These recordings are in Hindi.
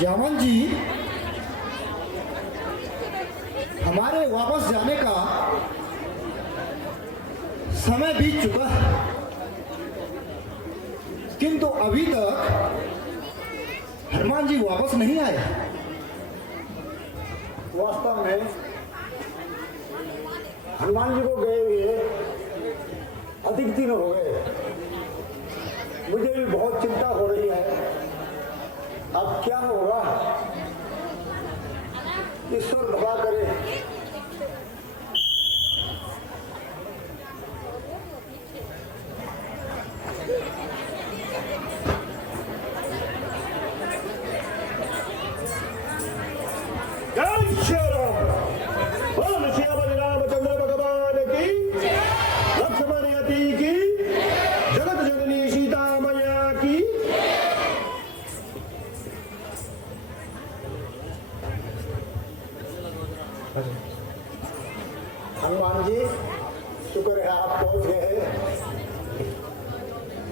जामन जी, हमारे वापस जाने का समय बीत चुका है, किंतु अभी तक हनुमान जी वापस नहीं आए। वास्तव में हनुमान जी को गए हुए अधिक दिन हो गए। मुझे भी बहुत चिंता हो रही है, अब क्या होगा। ईश्वर भला करे। जय श्री राम। बोल श्री रामचंद्र भगवान की, लक्ष्मण यति की, जगत जननी सीता मैया की। हनुमान जी, शुक्र है आप पहुंच गए हैं।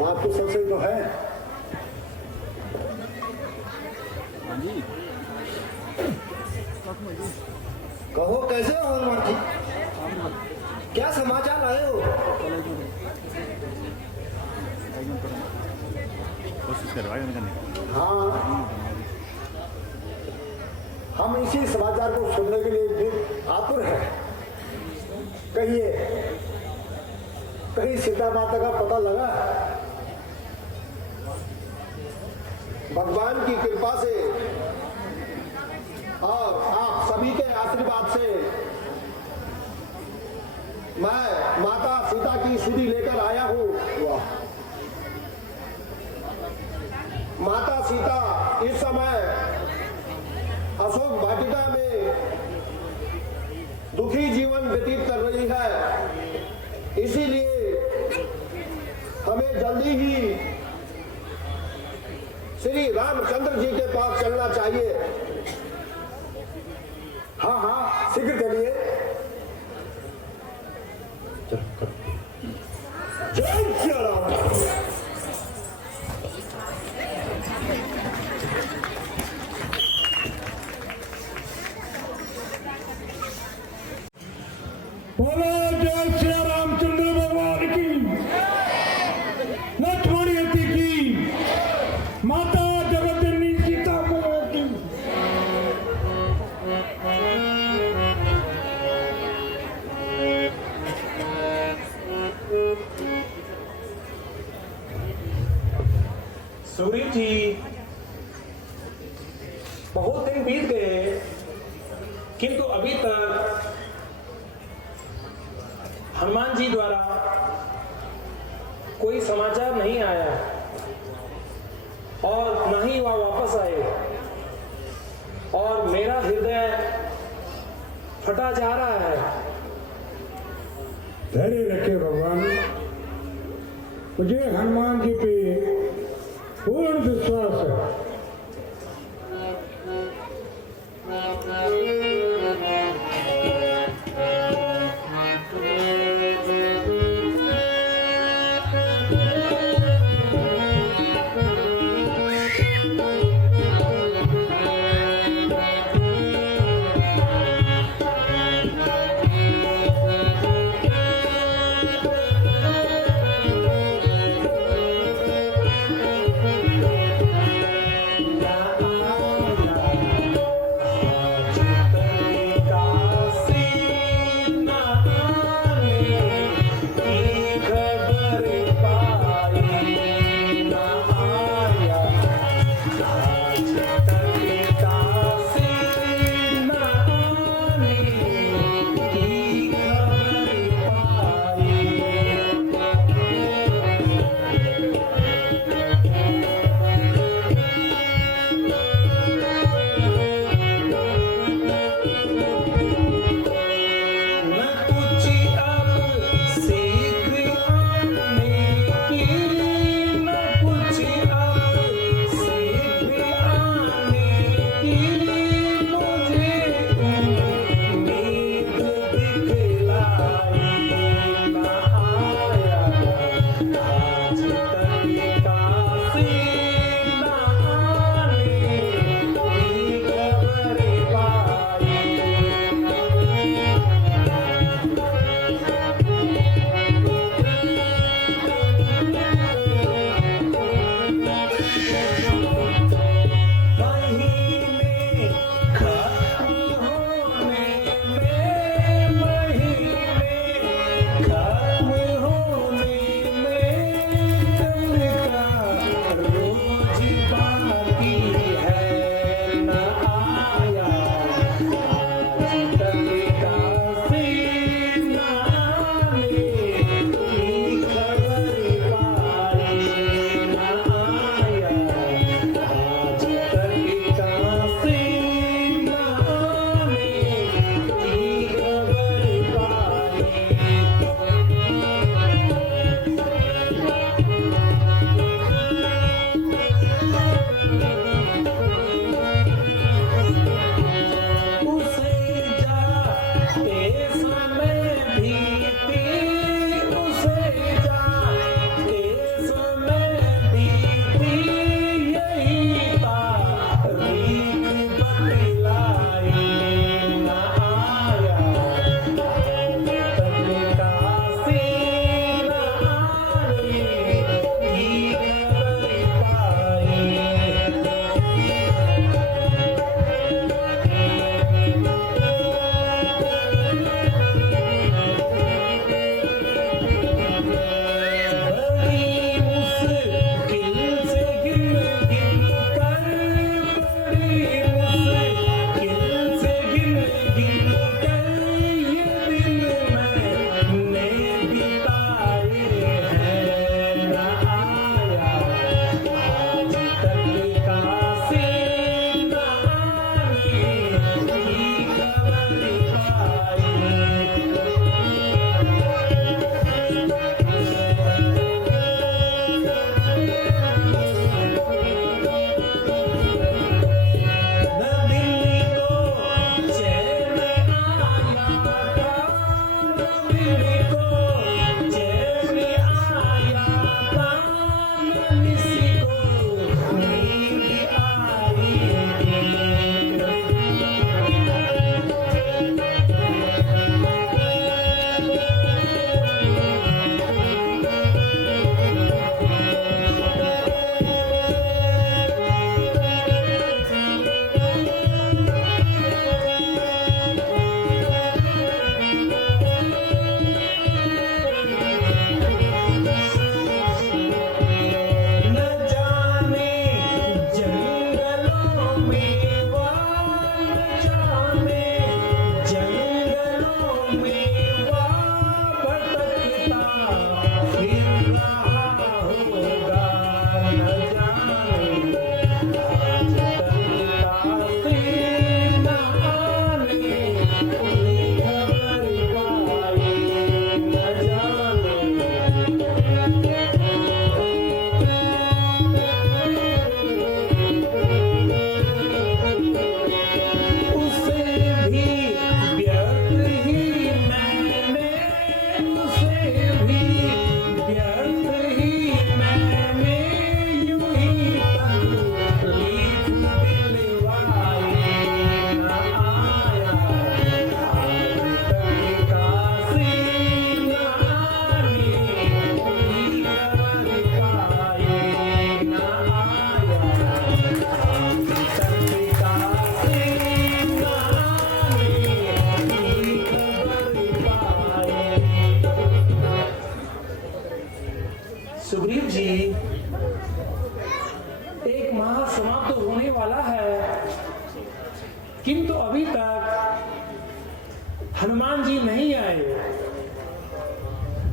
आपको संशय तो है? कहो कैसे हो हनुमान जी, क्या समाचार लाए हो? हाँ, हम इसी समाचार को सुनने के लिए भी आतुर हैं। कहिए, कहीं सीता माता का पता लगा? भगवान की कृपा से और आप सभी के आशीर्वाद से मैं माता सीता की सुधि लेकर आया हूँ। माता सीता इस समय अशोक वाटिका में दुखी जीवन व्यतीत कर रही है, इसीलिए हमें जल्दी ही श्री रामचंद्र जी के पास चलना चाहिए। हाँ हाँ, शीघ्र चलिए। जय श्री राम। बोलो जय श्री रामचंद्र भगवान की, लक्ष्मण यति की, माता जगत जननी सीता मैया की। सूर्य जी, बहुत दिन बीत गए, किंतु अभी तक हनुमान जी द्वारा कोई समाचार नहीं आया और न ही वह वापस आए, और मेरा हृदय फटा जा रहा है। धैर्य रखे भगवान, मुझे हनुमान जी पे पूर्ण विश्वास है। सुग्रीव जी, एक माह समाप्त होने वाला है, किंतु अभी तक हनुमान जी नहीं आए।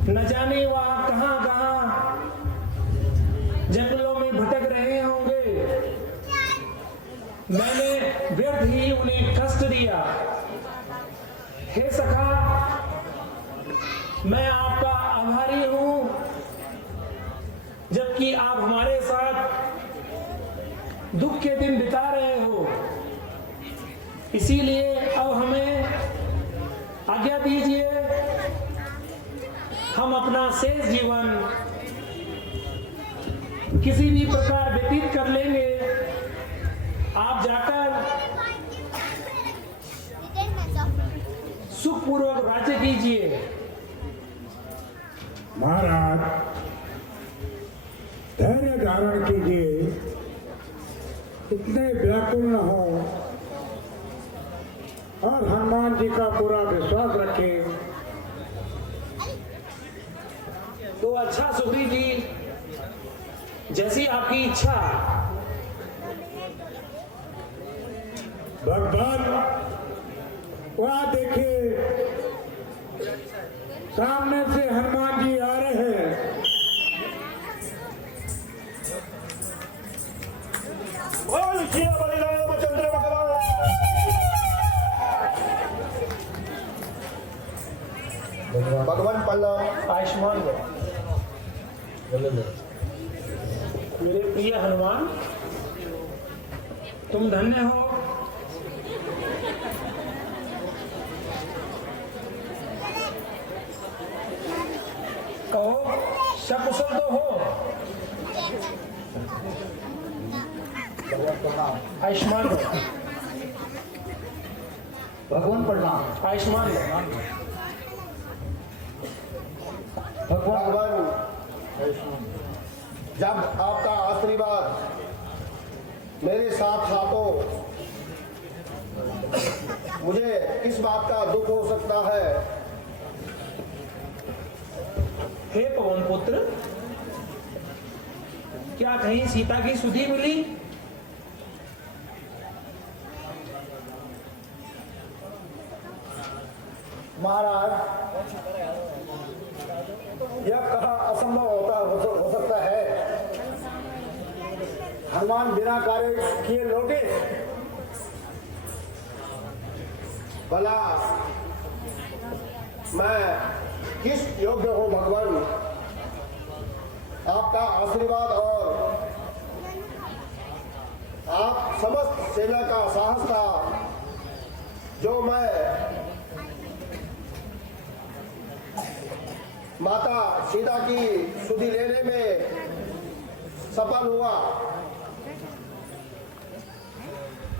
न जाने वह कहां कहां जंगलों में भटक रहे होंगे। मैंने व्यर्थ ही उन्हें कष्ट दिया। हे सखा, मैं आपका आभारी हूं, जबकि आप हमारे साथ दुख के दिन बिता रहे हो। इसीलिए अब हमें आज्ञा दीजिए, हम अपना शेष जीवन किसी भी प्रकार व्यतीत कर लेंगे। आप जाकर सुखपूर्वक राज्य कीजिए। महाराज, धैर्य धारण कीजिए, इतने व्याकुल न हो और हनुमान जी का पूरा विश्वास रखें। तो अच्छा सुग्रीव जी, जैसी आपकी इच्छा। भगवान, वहाँ देखिए, सामने से हनुमान जी आ रहे हैं। भगवान प्रणाम। आयुष्मान भव। मेरे प्रिय हनुमान, तुम धन्य हो। कहो, सकुशल तो हो? आयुष्मान भव। भगवान प्रणाम। आयुष्मान भव। भगवान, जब आपका आशीर्वाद मेरे साथ था तो मुझे किस बात का दुख हो सकता है। हे पवन पुत्र, क्या कहीं सीता की सुधि मिली? महाराज, यह कहा असंभव हो सकता है। हनुमान बिना कार्य किए लौटे। भला मैं किस योग्य हूं भगवान? आपका आशीर्वाद और आप समस्त सेना का साहस था, जो मैं माता सीता की सुधि लेने में सफल हुआ।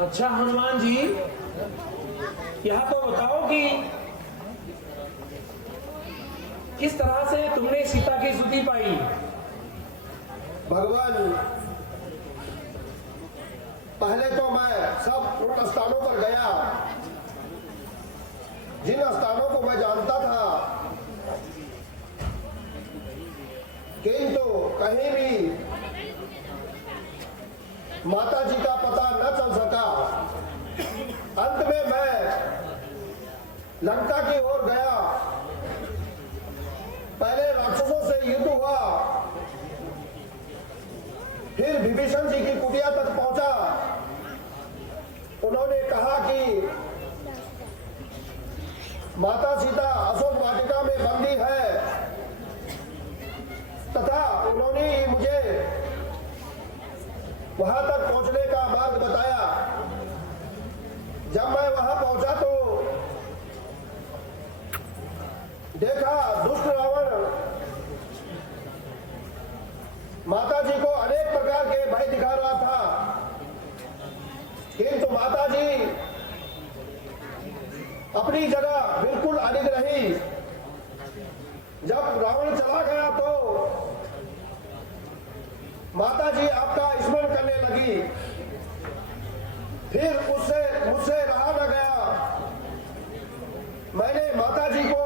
अच्छा हनुमान जी, यह तो बताओ कि किस तरह से तुमने सीता की सुधि पाई? भगवान, पहले तो मैं सब उन स्थानों पर गया जिन स्थानों को मैं जानता था, किंतु कहीं भी माता जी का पता न चल सका। अंत में मैं लंका की ओर गया। पहले राक्षसों से युद्ध हुआ, फिर विभीषण जी की कुटिया तक पहुंचा। उन्होंने कहा कि माता सीता अशोक वाटिका में बंदी है, तथा उन्होंने ही मुझे वहां तक पहुंचने का मार्ग बताया। जब मैं वहां पहुंचा तो देखा दुष्ट रावण माता जी को अनेक प्रकार के भय दिखा रहा था, किंतु माता जी अपनी जगह बिल्कुल अडिग रही। जब रावण चला गया तो माता जी आपका स्मरण करने लगी। फिर मुझसे रहा न गया। मैंने माता जी को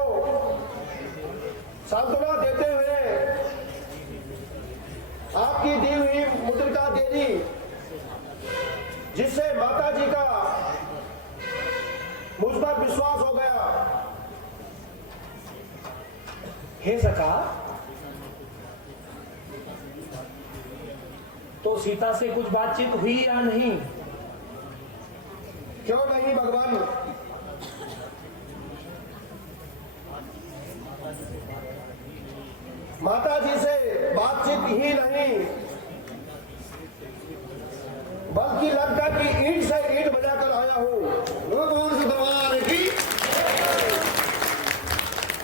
सांत्वना देते हुए आपकी दी हुई मुद्रिका दे दी, जिससे माता जी का मुझ पर विश्वास हो गया। हे सखा, तो सीता से कुछ बातचीत हुई या नहीं? क्यों नहीं भगवान, माता जी से बातचीत ही नहीं, बल्कि लंका की ईंट से ईंट बजाकर आया हूं। भगवान से भगवान की।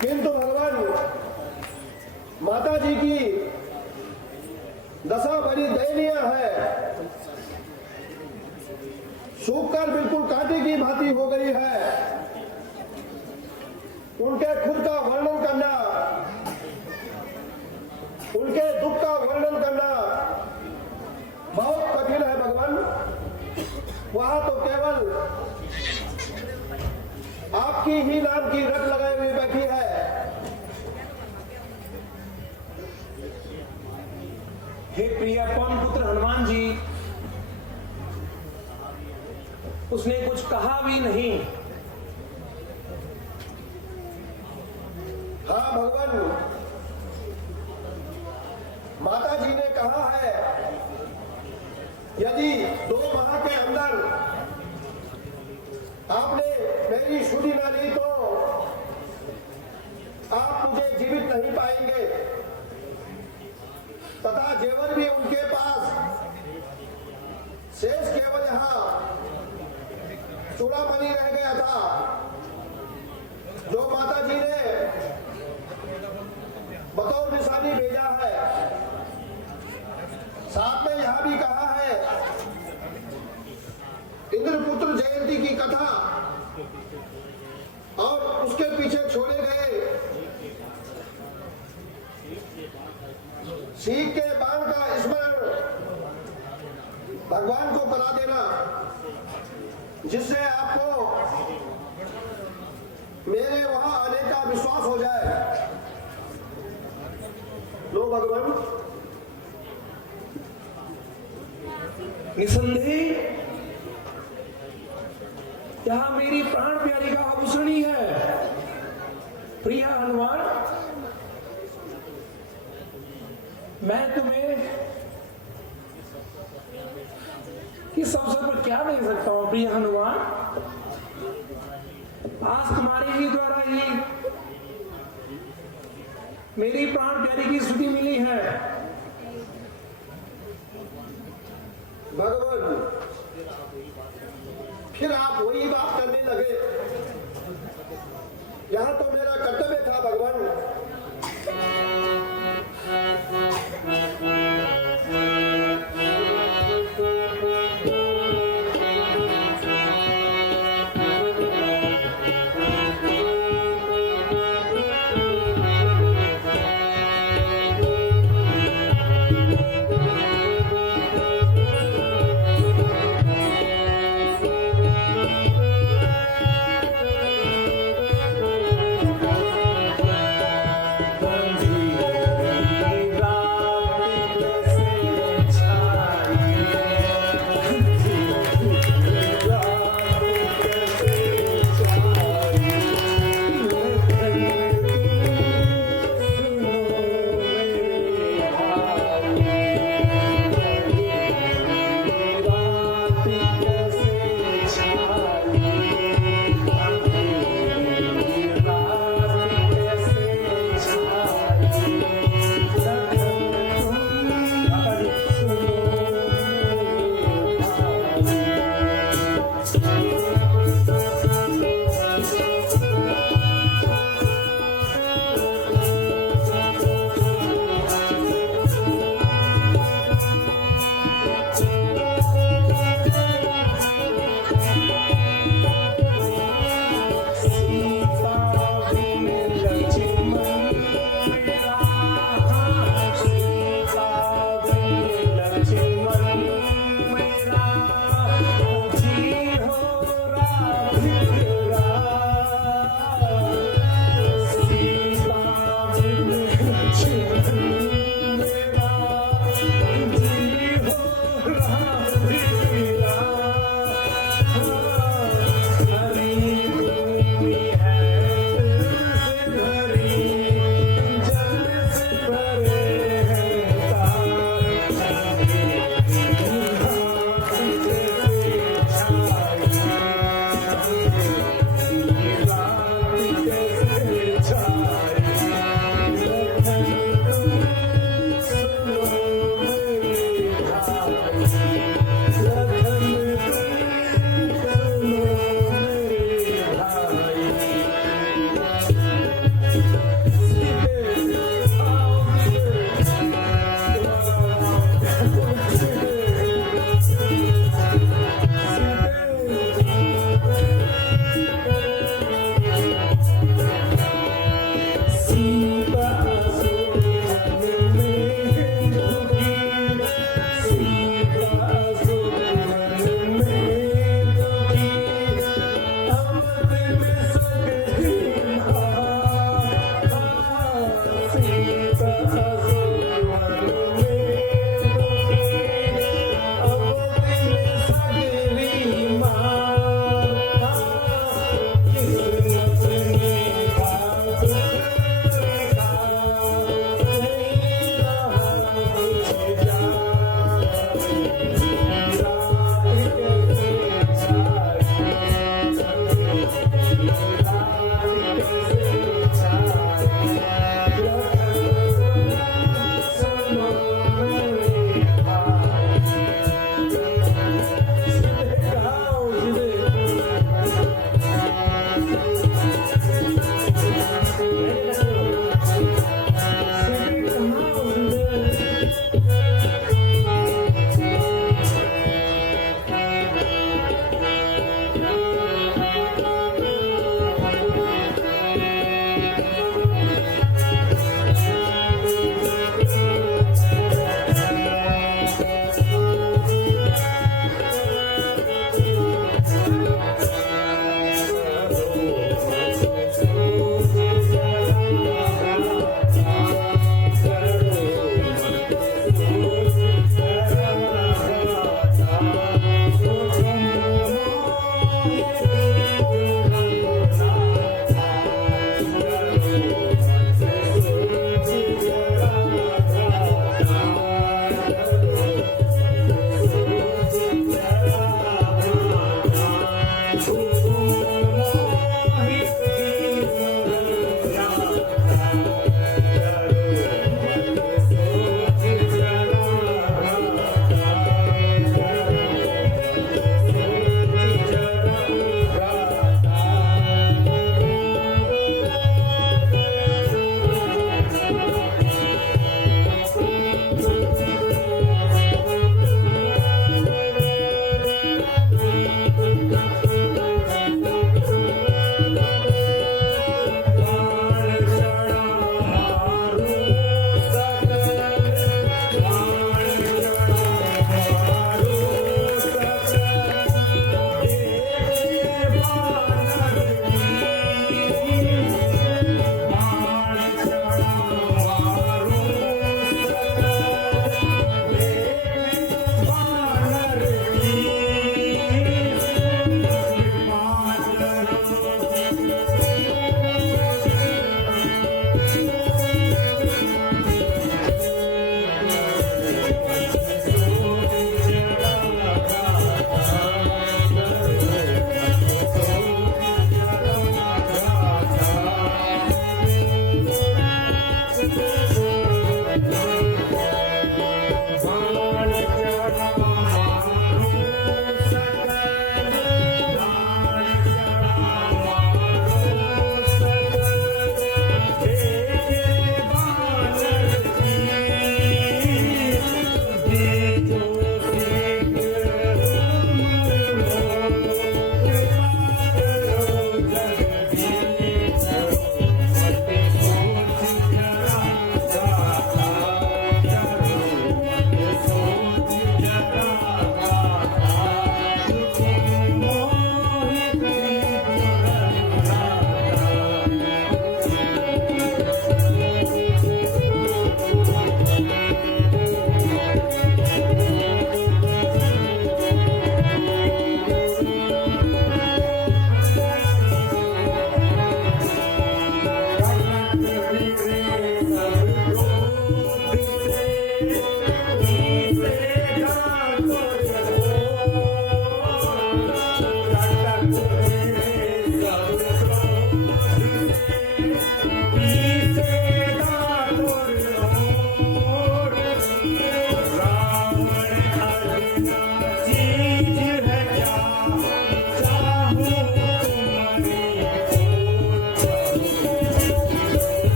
किंतु भगवान, माता जी की दशा बड़ी दयनीय है, सूखकर बिल्कुल कांटे की भांति हो गई है। उनके खुद का वर्णन करना, उनके दुख का वर्णन करना बहुत कठिन है भगवान। वहां तो केवल आपकी ही नाम की रट लगाई हुई बैठी है। हे प्रिय पवन पुत्र हनुमान जी, उसने कुछ कहा भी नहीं। हाँ भगवान, माता जी ने कहा है, यदि 2 माह के अंदर आपने मेरी सुधि न ली तो आप मुझे जीवित नहीं पाएंगे। तथा जेवर भी उनके पास शेष केवल यहां चूड़ामणि रह गया था, जो माता जी ने बतौर निशानी भेजा है। साथ में यहां भी कहा है, इंद्रपुत्र जयंती की कथा और उसके पीछे छोड़े गए सीख के बाण का स्मरण भगवान को करा देना, जिससे आपको मेरे वहां आने का विश्वास हो जाए। लो भगवान, निसंदेह यह मेरी प्राण प्यारी का आभूषणी है। प्रिय हनुमान, मैं तुम्हें इस अवसर पर क्या दे सकता हूं? प्रिय हनुमान, आज तुम्हारे ही द्वारा ही मेरी प्राण प्यारी की स्तुति मिली है। भगवान, फिर आप वही बात करने लगे। यहां तो मेरा कर्तव्य था भगवान।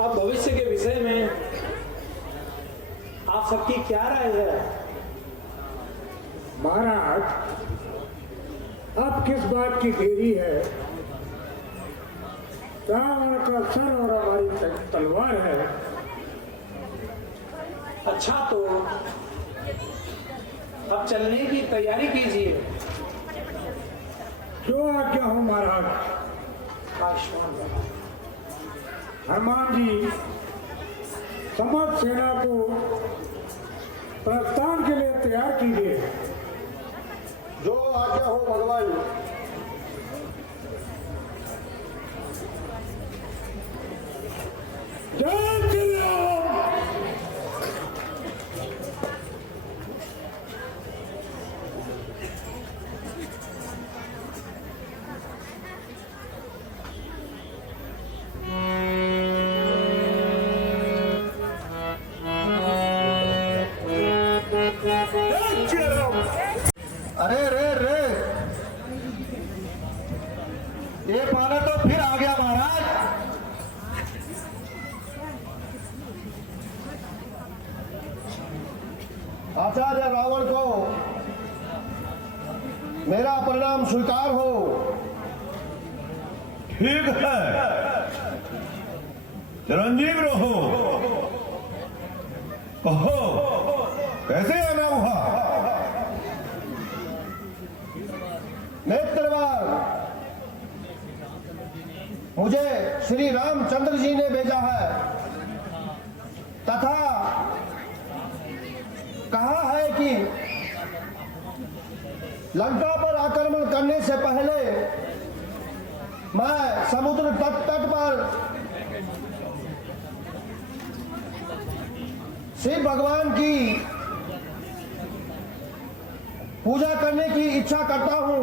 अब भविष्य के विषय में आप सबकी क्या राय है? महाराज, अब किस बात की देरी है? रावण का सर और हमारी तलवार है। अच्छा, तो अब चलने की तैयारी कीजिए। जो आज्ञा हो महाराज। आयुष्मान भव। हनुमान जी, समस्त सेना को प्रस्थान के लिए तैयार कीजिए। जो आज्ञा हो भगवान। जय श्री राम। अरे रे रे, ये पाना तो फिर आ गया महाराज। आचार्य रावण को मेरा परिणाम स्वीकार हो। ठीक है, चिरंजीव रहो। कहो, कैसे आना हुआ? नेत्रवान, मुझे श्री रामचंद्र जी ने भेजा है तथा कहा है कि लंका पर आक्रमण करने से पहले मैं समुद्र तट पर शिव भगवान की पूजा करने की इच्छा करता हूं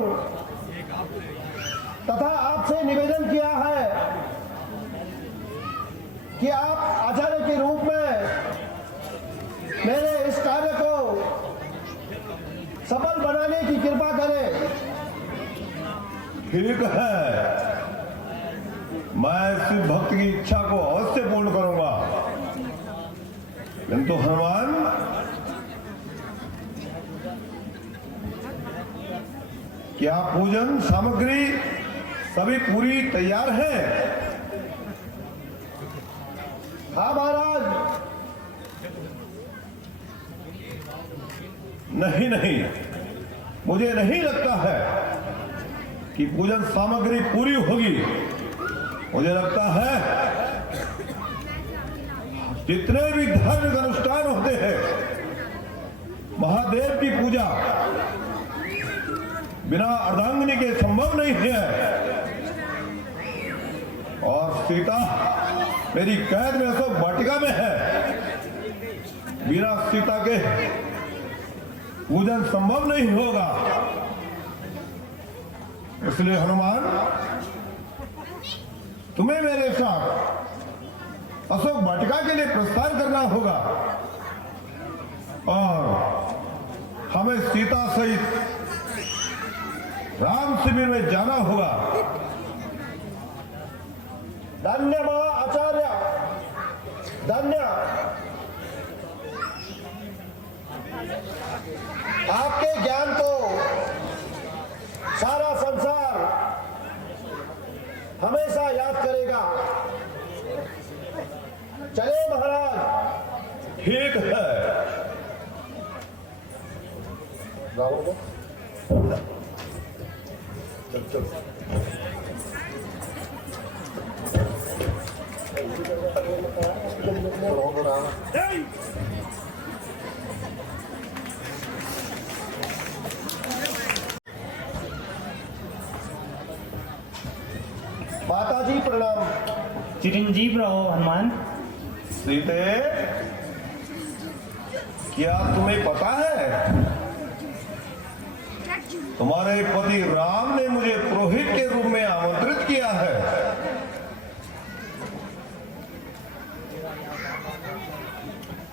तथा आपसे निवेदन किया है कि आप आचार्य के रूप में मेरे इस कार्य को सफल बनाने की कृपा करें। ठीक है, मैं शिव भक्त की इच्छा को अवश्य पूर्ण करूंगा। किंतु हनुमान, क्या पूजन सामग्री सभी पूरी तैयार है? हाँ महाराज। नहीं नहीं, मुझे नहीं लगता है कि पूजन सामग्री पूरी होगी। मुझे लगता है जितने भी धार्मिक अनुष्ठान होते हैं, महादेव की पूजा बिना अर्धांगिनी के संभव नहीं है। और सीता मेरी कैद में अशोक वाटिका में है। बिना सीता के पूजन संभव नहीं होगा। इसलिए हनुमान, तुम्हें मेरे साथ अशोक वाटिका के लिए प्रस्थान करना होगा और हमें सीता सहित राम शिविर में जाना होगा। धन्य आचार्य, धन्य। आपके ज्ञान को सारा संसार हमेशा याद करेगा। चले महाराज। ठीक है। रावण को चल चल। माता जी प्रणाम। चिरंजीव रहो हनुमान। सीते, क्या तुम्हें पता है तुम्हारे पति राम ने मुझे पुरोहित के रूप में आमंत्रित किया है?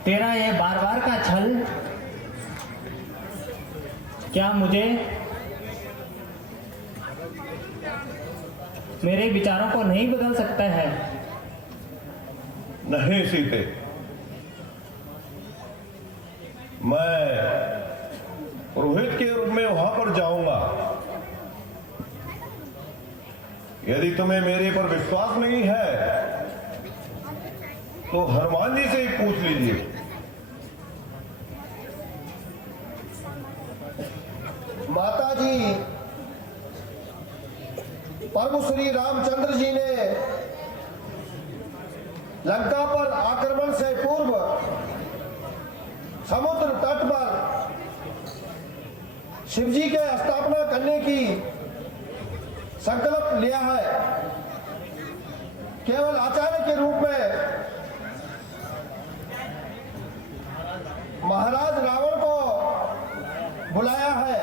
तेरा ये बार बार का छल क्या मुझे मेरे विचारों को नहीं बदल सकता है। नहीं सीते, मैं पुरोहित के रूप में वहां पर जाऊंगा। यदि तुम्हें मेरे पर विश्वास नहीं है तो हनुमान जी से ही पूछ लीजिए। माता जी, प्रभु श्री रामचंद्र जी ने लंका पर आक्रमण से पूर्व समुद्र तट पर शिव जी के स्थापना करने की संकल्प लिया है। केवल आचार्य के रूप में महाराज रावण को बुलाया है,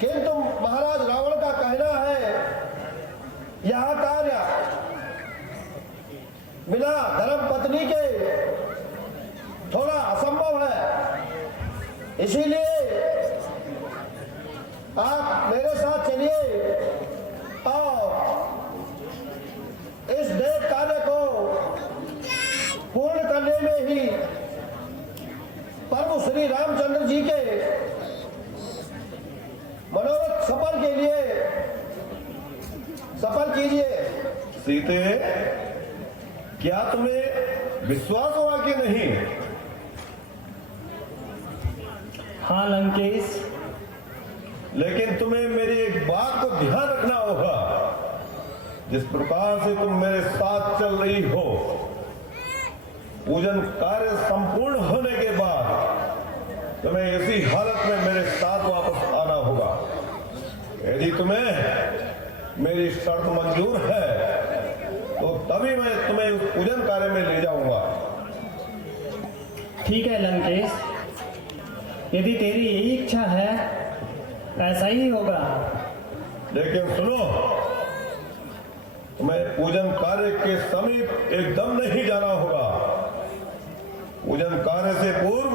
किंतु महाराज रावण का कहना है यह कार्य बिना धर्म पत्नी के थोड़ा असंभव है। इसीलिए आप मेरे साथ चलिए और इस देव कार्य को पूर्ण करने में ही प्रभु श्री रामचंद्र जी के मनोरथ सफल के लिए सफल कीजिए। सीते, क्या तुम्हें विश्वास हुआ कि नहीं? हाँ लंकेश, लेकिन तुम्हें मेरी एक बात को ध्यान रखना होगा। जिस प्रकार से तुम मेरे साथ चल रही हो, पूजन कार्य संपूर्ण होने के बाद तुम्हें इसी हालत में मेरे साथ वापस आना होगा। यदि तुम्हें मेरी शर्त मंजूर है तो तभी मैं तुम्हें उस पूजन कार्य में ले जाऊंगा। ठीक है लंकेश, यदि तेरी यही इच्छा है ऐसा ही होगा। लेकिन सुनो, तुम्हें पूजन कार्य के समीप एकदम नहीं जाना होगा। पूजन कार्य से पूर्व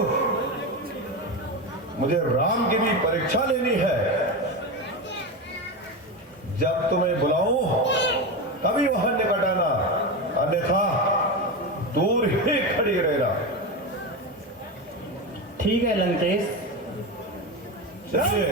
मुझे राम की भी परीक्षा लेनी है। जब तुम्हें बुलाऊं तभी वहां निकट आना, अन्यथा दूर ही खड़ी रहना। ठीक है लंकेश। चलिए।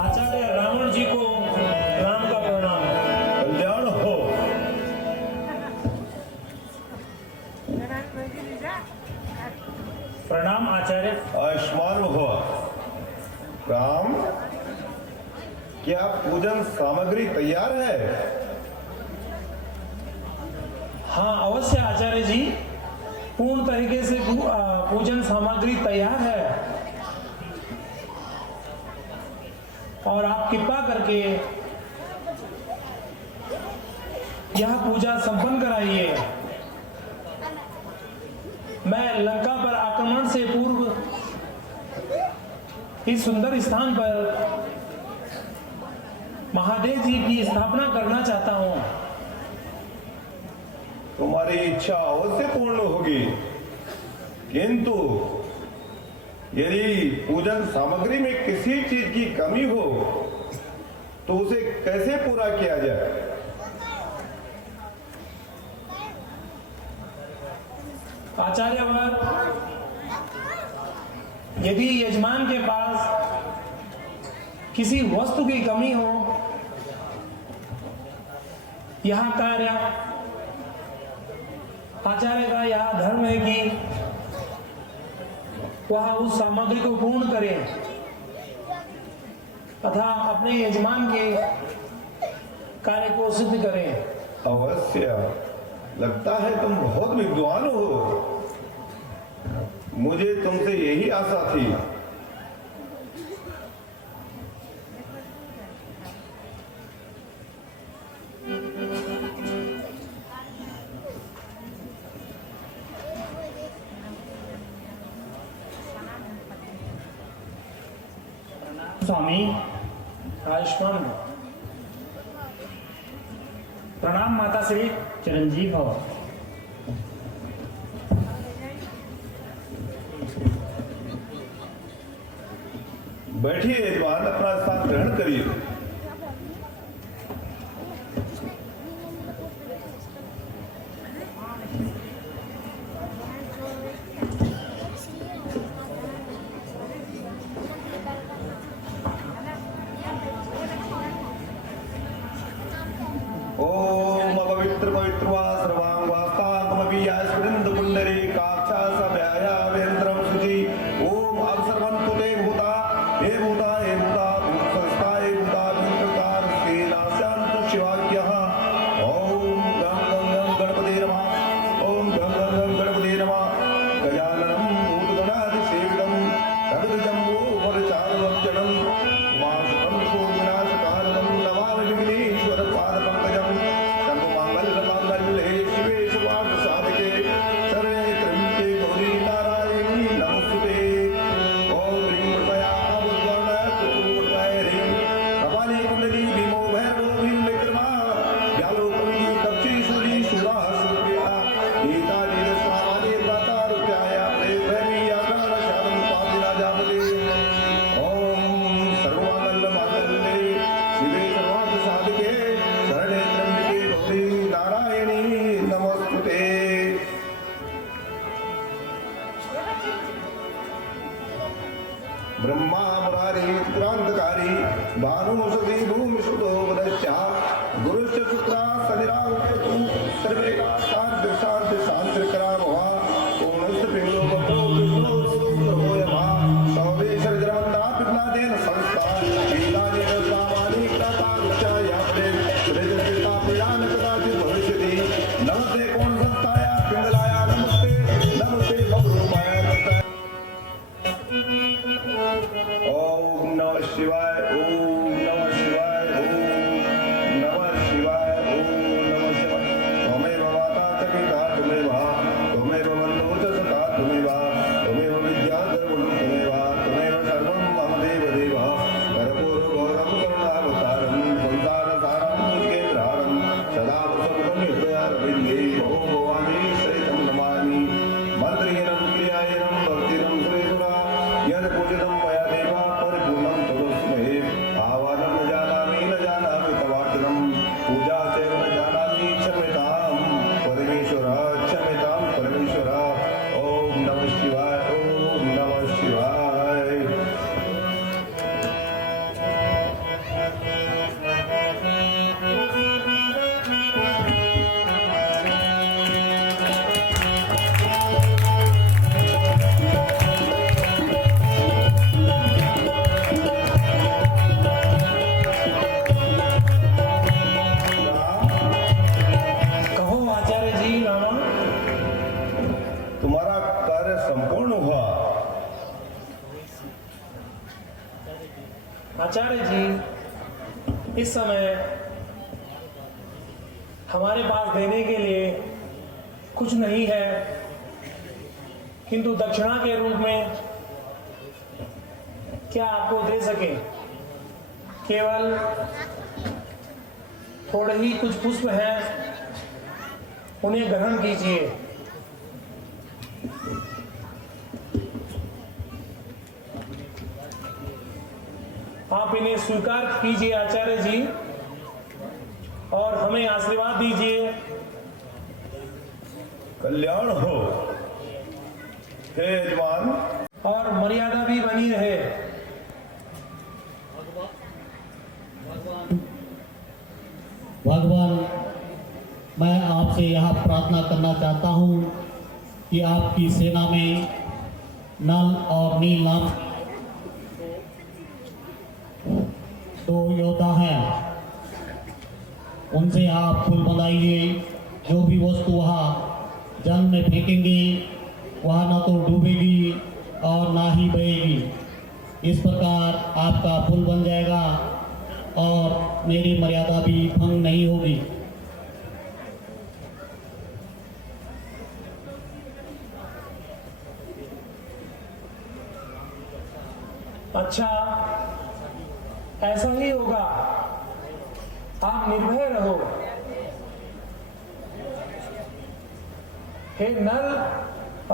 आचार्य रावण जी को राम का प्रणाम। कल्याण हो। प्रणाम आचार्य। आयुष्मान हो। राम, क्या पूजन सामग्री तैयार है? हाँ अवश्य आचार्य जी, पूर्ण तरीके से पूजन सामग्री तैयार है और आप कृपा करके यह पूजा संपन्न कराइए। मैं लंका पर आक्रमण से पूर्व इस सुंदर स्थान पर महादेव जी की स्थापना करना चाहता हूं। तुम्हारी इच्छा अवश्य पूर्ण होगी, किंतु यदि पूजन सामग्री में किसी चीज की कमी हो तो उसे कैसे पूरा किया जाए? आचार्यवर, यदि यजमान के पास किसी वस्तु की कमी हो, यह कार्य आचार्य का यह धर्म है कि वह उस सामग्री को पूर्ण करे तथा अपने यजमान के कार्य को सिद्ध करे। अवश्य, लगता है तुम बहुत विद्वान हो। मुझे तुमसे यही आशा थी। स्वामी आयुष्मान भव। प्रणाम माता श्री। चिरंजीव भव। बैठिए यजमान, अपना स्थान ग्रहण करिए। ओम अपवित्र पवित्र वा सर्वांग वास्तात्मपि यास्वृंद पुंडरी काक्षा सभ्याया वेंद्रम सुचि। ओम अवसर्वन्तु ते भूता हे भूता हे भूता भूत संस्था हे भूता प्रकार से नास्यांतु शिवाज्ञः। ओम गं गं गं गणपते नमः। ओम गं गं गं गणपते नमः। गजाननं भूतगणाधिसेवितं रविजम्बो वरचारुभक्षणं वासुकं शोकविनाशकारणं नमामि विघ्नेश्वर पादपङ्कजं। सर्वमङ्गलमाङ्गल्ये शिवे सर्वार्थसाधके शरणे त्र्यम्बके गौरी नारायणी नमोस्तुते। ॐ ह्रीं कृपया बुद्धगणकुटुम्बकाय ह्रीं कपाली कुण्डली भीमो भैरवो भीम विक्रमा व्यालोकमी कक्षी शूली शूलाः सूर्या एतानि दशनानि व्रतारुप्याय प्रेमैर्वी आकाशशालं पातिराजापते। ॐ सर्वमङ्गलमाङ्गल्ये शिवे सर्वार्थसाधके शरणे त्र्यम्बके गौरी नारायणी नमोस्तुते। ब्रह्मा मुरारी क्रांतकारी भानुषधि भूमि सुतो वदश्चा गुरुश्च शुक्रा शनिराहु केतु सर्वे का शांति शांति शांति करामः। पूर्णस्य पिंडो बद्धो विष्णु प्रभो यमः सौवे शरीरवन्ता पिघ्नादेन संस्था कीलानि रसावानि कृतारुचायापदे सुरेजस्थिता पीडान कदाचित् भविष्यति। नमस्ते कोण संस्थाय पिंगलाय नमस्ते नमस्ते बहुरूपाय नमस्ते। ओम नमः शिवाय ओम नमः शिवाय ओम नमः शिवाय ओम नमः शिवाय। त्वमेव माता च पिता त्वमेव त्वमेव बन्धुः च सखा त्वमेव त्वमेव विद्या सर्वं त्वमेव त्वमेव सर्वं मम देवदेव। कर्पूरगौरं करुणावतारं संसारसारं केन्द्रहारं सदा वसन्तं हृदयारविन्दे ओम भवानी सहितं नमामि। मन्त्रहीनं क्रियाहीनं भक्तिनं सुरेश्वरा यद् पूजितं मया देव परिपूर्णं तदस्मै। आवाहनं न जानामि न जानामि तवार्चनं पूजा चैव न जानामि क्षम्यतां परमेश्वर क्षम्यतां परमेश्वर। ओम नमः शिवाय ओम नमः शिवाय। कहो आचार्य जी। रामा तुम्हारा कार्य संपूर्ण हुआ। आचार्य जी, इस समय हमारे पास देने के लिए कुछ नहीं है, किंतु दक्षिणा के रूप में क्या आपको दे सके? केवल थोड़े ही कुछ पुष्प हैं, उन्हें ग्रहण कीजिए। आप इन्हें स्वीकार कीजिए आचार्य जी, और हमें आशीर्वाद दीजिए। कल्याण हो हे यजमान। और मर्यादा भी बनी रहे। भगवान, मैं आपसे यह प्रार्थना करना चाहता हूँ कि आपकी सेना में नल और नील नाम दो योद्धा हैं, उनसे आप पुल बनाइए। जो भी वस्तु वहाँ जल में फेंकेंगे वह न तो डूबेगी और ना ही बहेगी। इस प्रकार आपका पुल बन जाएगा और मेरी मर्यादा भी भंग नहीं होगी। अच्छा, ऐसा ही होगा। आप निर्भय रहो। हे नल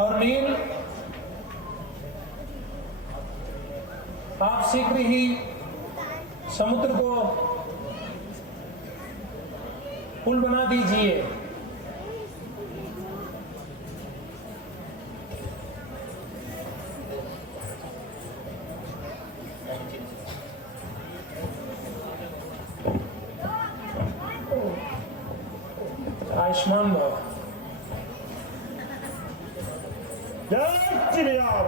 और नील, आप शीघ्र ही समुद्र को पुल बना दीजिए। आयुष्मान भव। जय श्री राम।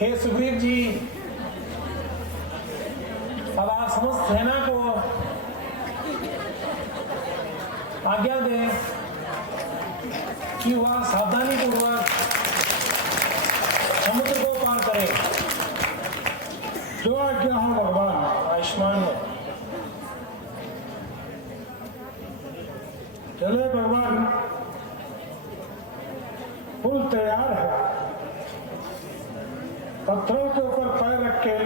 हे सुग्रीव जी, अब आप समस्त सेना को आज्ञा दें कि वह सावधानी पूर्वक समुद्र को पार करे। जो आज्ञा हो भगवान। आयुष्मान हो। चले भगवान, पुल तैयार है। पत्थरों के ऊपर पैर रख के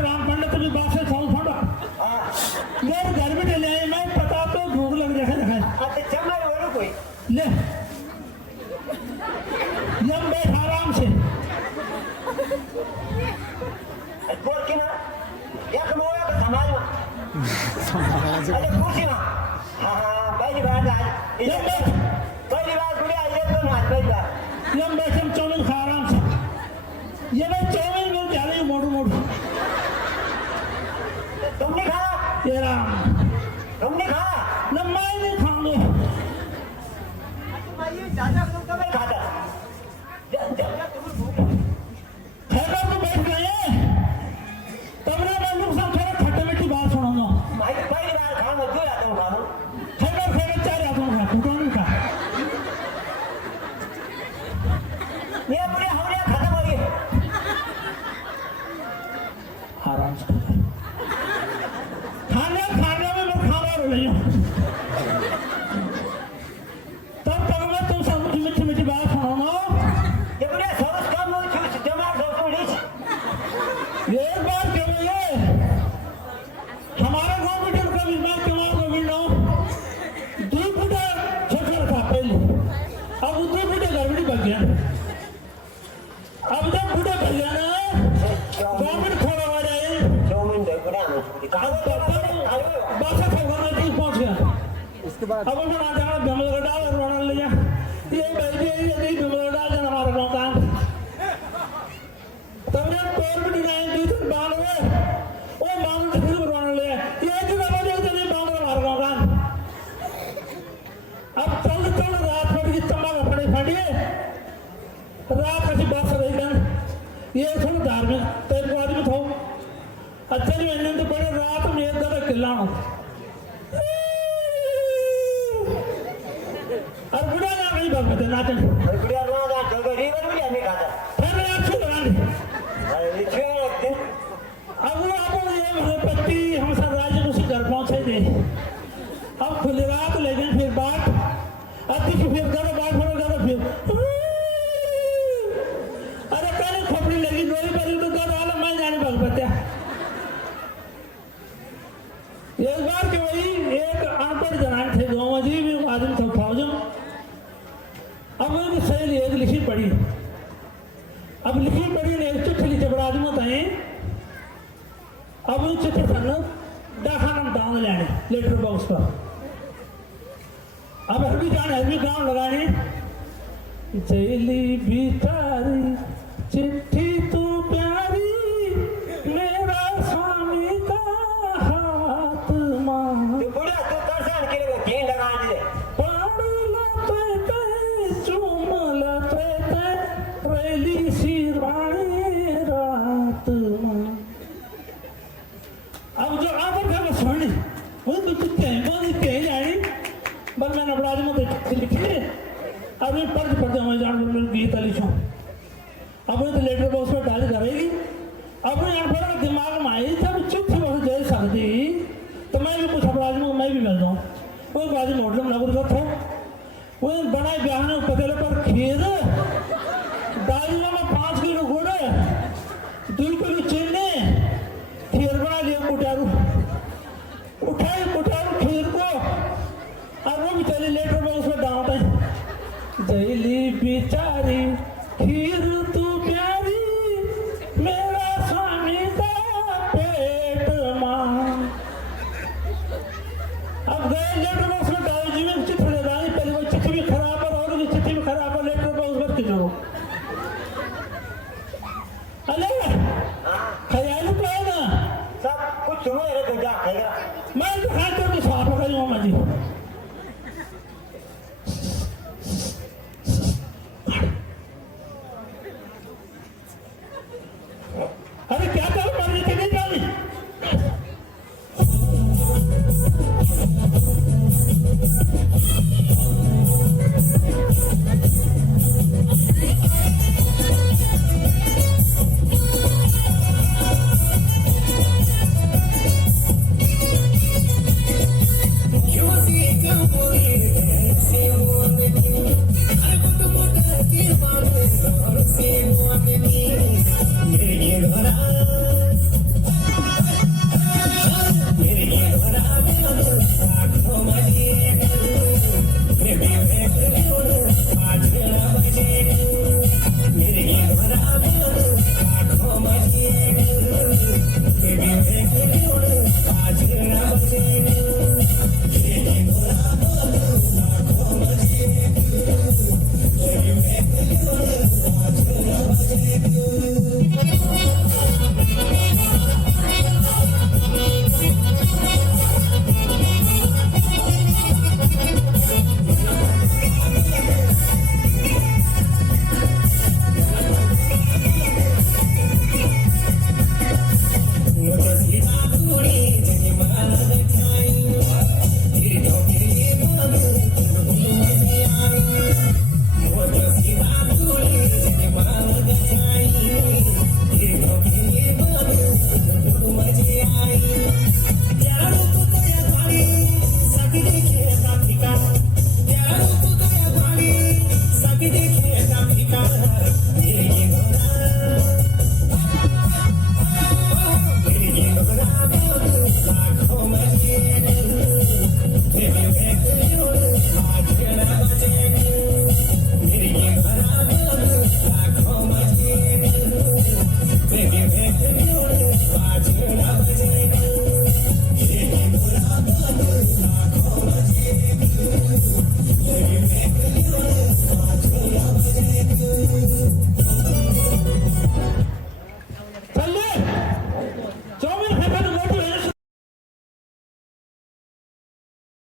राम पंडित भी बात से सौ थोड़ा घर में ले आए। मैं पता तो भूख लग रहा है। कोई ले यम बैठ आराम से। बोल के ना या कमाया का समाज में अरे कुर्सी में। हाँ पहली बार आज यम बैठ, पहली बार बुढ़िया ये तो ना पहली बार यम बैठ। हम चौमिन खा आराम से। ये मैं चौमिन मिल जा रही मोटू मोटू। तुम नहीं खाया? ये राम तुम नहीं खाया? न मैं नहीं खाऊंगा। दादा तुम कब खाता? खैर तो बैठ गए। तुमने मैं लोग सब थोड़ा खट्टे मीठी बात सुनाऊंगा। भाई पहली बार खाऊंगा क्यों जाता हूँ खाऊं? खैर चार जाता हूँ खा तू नहीं खा। ये पूरी हवड़िया खत्म हो गई। आराम से खाने में मैं खावा रही हूँ। तब मैं तुम सब कुछ मीठी मीठी बात सुनाऊंगा। ये पूरी सोच कम हो चुकी जमा सोच उड़ीस। एक बार क्यों ये हमारा गांव में डर का बीमा क्यों को मिल रहा हूँ। 2 फुटा छोटा था पहले, अब 2 फुटे गड़बड़ी बच गया। अब जब फुटे बच गया ना गवर्नमेंट थोड़ा हो जाए। चौमिन दे पूरा बस खबर पहुंच गया। उसके बाद अब मैं आ जाना गमले डाल और रोना ले जा। ये बैठे ये नहीं गमले डाल जाना हमारे गांव का। गोल बनाए दूसरे बाल हुए वो बाल से फिर बनवाने ले ये जो बजे तो नहीं बाल मार गया अब चल रात भर की तंबा फड़े फड़िए रात ऐसी बस रही गन ये थोड़ा धार्मिक टाइप का आदमी था अच्छा जी मैंने तो बड़े रात में एक दफा खिलाना और बुढ़ा ना कहीं भगवते नाचन बुढ़िया ना ना चल गई रीवर भी नहीं खाता फिर मैं अच्छी लगानी अरे छे अब वो आप ये हमें पट्टी हम सब राज्य को घर पहुंचे थे अब खुली रात लेकिन फिर बात अति की फिर करो बात हो करो फिर अरे कहने खोपड़ी लगी डोरी पर तो कर वाला मैं जाने भगवते एक बार के वही एक अनपढ़ जनान थे गाँव में जी भी आदमी था फौजों अब मैंने सहेली एक लिखी पढ़ी अब लिखी पढ़ी ने एक चिट्ठी लिखी बड़ा आदमी होता है अब वो चिट्ठी करना डाखाना डाउन लेने लेटर बॉक्स पर अब हर भी गाँव लगाने सहेली बिचारी चिट्ठी तू प्यारी मेरा स्वामी का हाथ मां बुढ़िया तू दर्शन के लिए तीन लगा दे अब जो आवर था बस सुनने वो तो कहीं जानी बस मैंने अपना आदमी लिखे अब ये पढ़ते हमें जान गीत लिखो अब तो लेटर बॉक्स में डाल करेगी अब यहाँ पर दिमाग में आई जब चुप से बस जय सकती तो मैं भी कुछ अपना आदमी मैं भी मिल जाऊँ वो आदमी होटल में लागू था वो बड़ा ब्याह ने पतेले पर खीर दाल में 5 किलो गुड़ 2 किलो चीनी खीर बना लिया कुटारू उठाए कुटारू खीर को और वो बेचारी लेटर में उसमें डांटे जैली बेचारी खीर तू प्यारी मेरा स्वामी का पेट मां अब गए लेटर में उसमें डाल जी में चिट्ठी लगाई पहले वो चिट्ठी भी खराब है और चिट्ठी भी खराब है लेटर में उसमें किलो अरे ख्याल तो है ना सब कुछ सुनो रे तो जा खाएगा मैं तो खाते